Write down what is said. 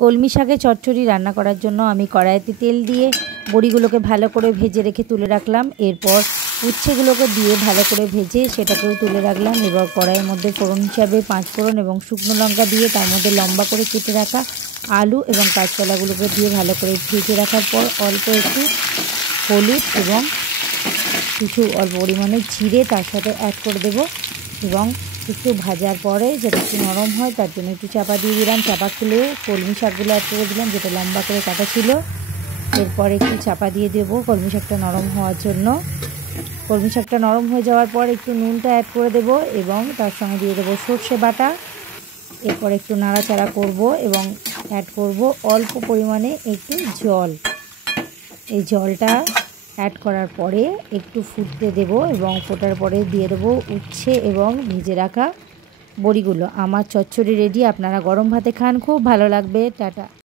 কলমি শাকের চচ্চড়ি রান্না করার জন্য আমি কড়াইতে তেল দিয়ে বড়িগুলোকে ভালো করে ভেজে রেখে তুলে রাখলাম। এরপর উচ্ছেগুলোকে দিয়ে ভালো করে ভেজে সেটাকেও তুলে রাখলাম। এবার কড়াইয়ের মধ্যে ফোড়ন হিসাবে 5 ফোড়ন এবং শুকনো লঙ্কা দিয়ে তার মধ্যে লম্বা করে কেটে রাখা আলু এবং কাঁচকলাগুলোকে দিয়ে ভালো করে ভেজে রাখার পর অল্প একটু হলুদ এবং কিছু অল্প পরিমাণে জিরে তার সাথে অ্যাড করে দেবো এবং একটু ভাজার পরে যেটা একটু নরম হয় তার জন্য একটু চাপা দিয়ে দিলাম। চাপা খুলে কলমি শাকগুলো অ্যাড করে দিলাম যেটা লম্বা করে কাটা ছিল। এরপর একটু চাপা দিয়ে দেবো কলমি শাকটা নরম হওয়ার জন্য। কলমি শাকটা নরম হয়ে যাওয়ার পর একটু নুনটা অ্যাড করে দেবো এবং তার সঙ্গে দিয়ে দেবো সর্ষে বাটা। এরপর একটু নাড়াচাড়া করব এবং অ্যাড করব অল্প পরিমাণে একটু জল। এই জলটা অ্যাড করার পরে একটু ফুটতে দেব এবং ফোটার পরে দিয়ে দেবো উচ্ছে এবং ভেজে রাখা বড়িগুলো। আমার চচ্চড়ি রেডি। আপনারা গরম ভাতে খান, খুব ভালো লাগবে। টাটা।